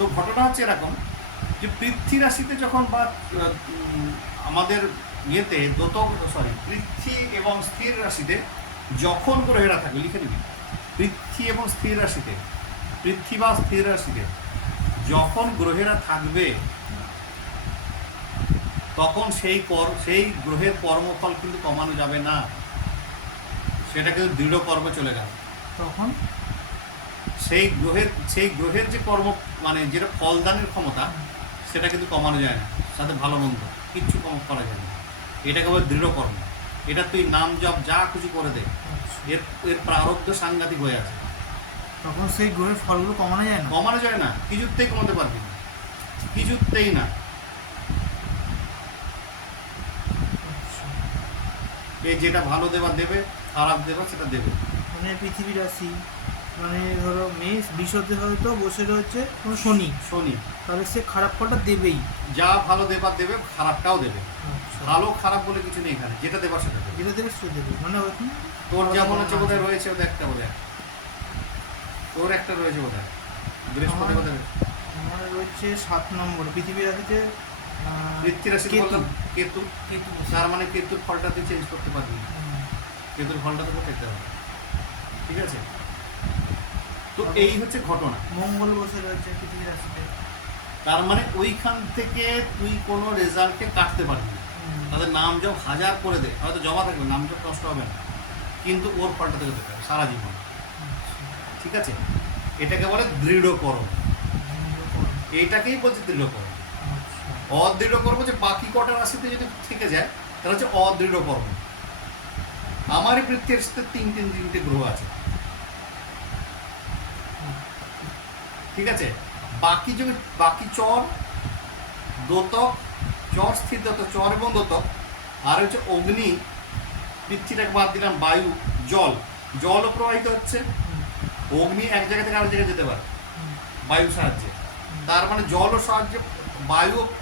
তো ঘটনা হচ্ছে এরকম যে পৃথ্বী রাশিতে যখন বা আমাদের ইয়েতে পৃথ্বী এবং স্থির রাশিতে যখন গ্রহেরা থাকবে, লিখে নিবি, পৃথ্বী এবং স্থির রাশিতে, পৃথ্বী বা স্থির রাশিতে যখন গ্রহেরা থাকবে তখন সেই গ্রহের কর্মফল কিন্তু কমানো যাবে না, সেটা কিন্তু দৃঢ় কর্মে চলে গেল। তখন সেই গ্রহের যে কর্ম মানে যেটা ফলদানের ক্ষমতা সেটা কিন্তু কমানো যায় না, সাথে ভালো মন্দ কিচ্ছু কম করা যায় না, এটা কেবল দৃঢ় কর্ম। এটা তুই নাম জপ যা কিছু করে দে, এর প্রারব্ধ সাংঘাতিক হয়ে আছে। তখন সেই গ্রহের ফলগুলো কমানো যায় না? কমানো যায় না, কিছুতেই কমাতে পারবি না, কিছুতেই না। এই যেটা ভালো দেবা দেবে, খারাপ দেবা সেটা দেবে। মানে পৃথিবী রাশি, মানে ধরো মেষ, বিশতে হয়তো বসে রয়েছে শনি, শনি তাহলে সে খারাপ ফলটা দেবেই। যা ভালো দেবার দেবে, খারাপটাও দেবে। ভালো খারাপ বলে কিছু নেই এখানে, যেটা দেবার সেটা দেবে। যেটা দেবে সেটা দেবে, মানে ওইখানে তোর যেমন হচ্ছে বোধহয় রয়েছে ওদের একটা, বোধহয় তোর একটা রয়েছে বোধহয় বৃহস্পতি বোধহয়। আমার রয়েছে 7 নম্বর পৃথিবী রাশিতে পৃথ্বী রাশি বললাম কেতু। কেতু। তার মানে কেতুর ফলটা তুই চেঞ্জ করতে পারবি না, কেতুর ফলটা তোকে পেতে হবে, ঠিক আছে? তো এই হচ্ছে ঘটনা। মঙ্গল বসে রয়েছে পৃথিবী রাশিতে, তার মানে ওইখান থেকে তুই কোনো রেজাল্টকে কাটতে পারবি না। তাদের নাম জব হাজার করে দে, হয়তো জমা থাকবে, নাম জব নষ্ট হবে না, কিন্তু ওর ফলটা থেকে পেতে হবে সারা জীবন, ঠিক আছে? এটাকে বলে দৃঢ় কর্ম, এইটাকেই বলছে দৃঢ় কর্ম। অদৃঢ় কর্ম যে বাকি কটা রাশিতে যদি থেকে যায় তাহলে হচ্ছে অদৃঢ় কর্ম। আমারই পৃথিবীর রাশিতে তিনটে গ্রহ আছে, ঠিক আছে? বাকি চর, দোতক, চর স্থির দোতক, চর এবং দোতক, আর হচ্ছে অগ্নি, পৃথিবীটাকে বাদ দিলাম, বায়ু, জলও প্রবাহিত হচ্ছে। অগ্নি এক জায়গা থেকে আরেক জায়গায় যেতে পারে বায়ুর সাহায্যে, তার মানে জলও সাহায্যে, বায়ু